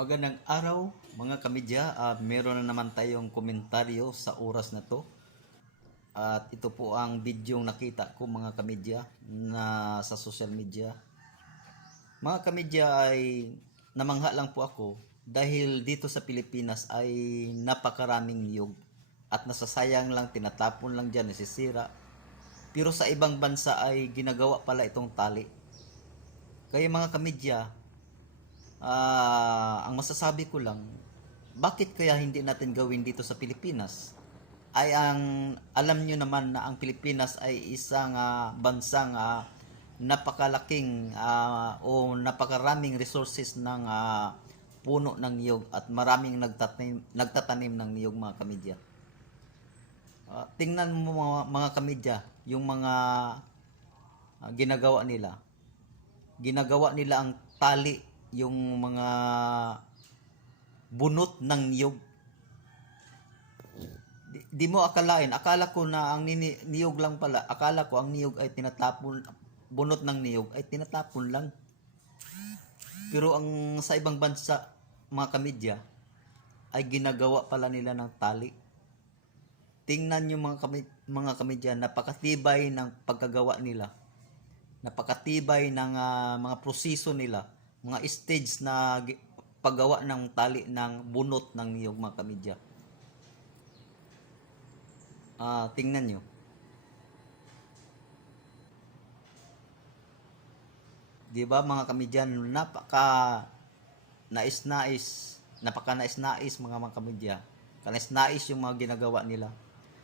Magandang araw mga kamedya. Meron na naman tayong komentaryo sa oras na to. At ito po ang video nakita ko mga kamedya na sa social media. Mga kamedya, ay namangha lang po ako dahil dito sa Pilipinas ay napakaraming niyog at nasasayang lang, tinatapon lang dyan, nasisira. Pero sa ibang bansa ay ginagawa pala itong tali. Kaya mga kamedya, ang masasabi ko lang, bakit kaya hindi natin gawin dito sa Pilipinas? Ay alam nyo naman na ang Pilipinas ay isang bansang napakalaking o napakaraming resources ng puno ng niyog at maraming nagtatanim ng niyog mga kamedya. Tingnan mo mga kamedya, yung mga ginagawa nila. Ginagawa nila ang tali, yung mga bunot ng niyog. Di mo akalain, akala ko na ang niyog lang pala, akala ko ang niyog ay tinatapon, bunot ng niyog ay tinatapon lang. Pero ang sa ibang bansa, mga kamedya, ay ginagawa pala nila ng tali. Tingnan nyo mga kamedya, napakatibay ng pagkagawa nila. Napakatibay ng mga proseso nila, mga stage na paggawa ng tali ng bunot ng niyog mga kamedya. Tingnan nyo. Diba mga kamedya, napaka-nais-nais mga kamedya. Kanais-nais yung mga ginagawa nila.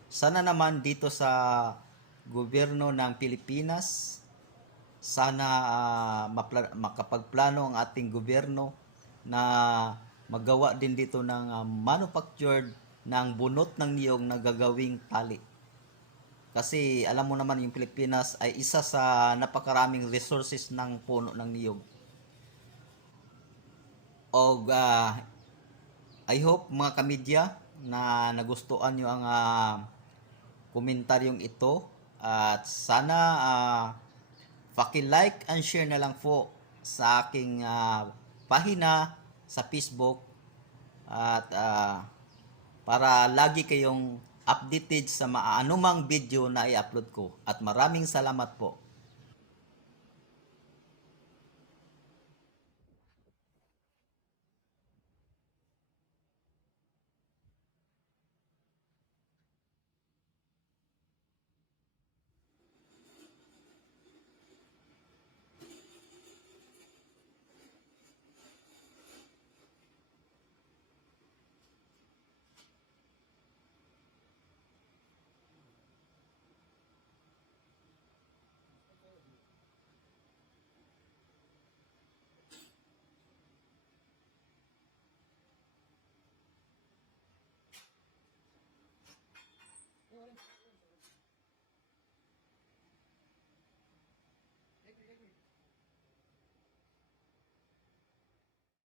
Sana naman dito sa gobyerno ng Pilipinas, sana makapagplano ang ating gobyerno na magawa din dito ng manufactured ng bunot ng niyog na gagawing tali. Kasi alam mo naman yung Pilipinas ay isa sa napakaraming resources ng puno ng niyog. O I hope mga kamedya na nagustuhan nyo ang komentaryong ito. At sana paki-like and share na lang po sa aking pahina sa Facebook. At para lagi kayong updated sa anumang video na i-upload ko. At maraming salamat po.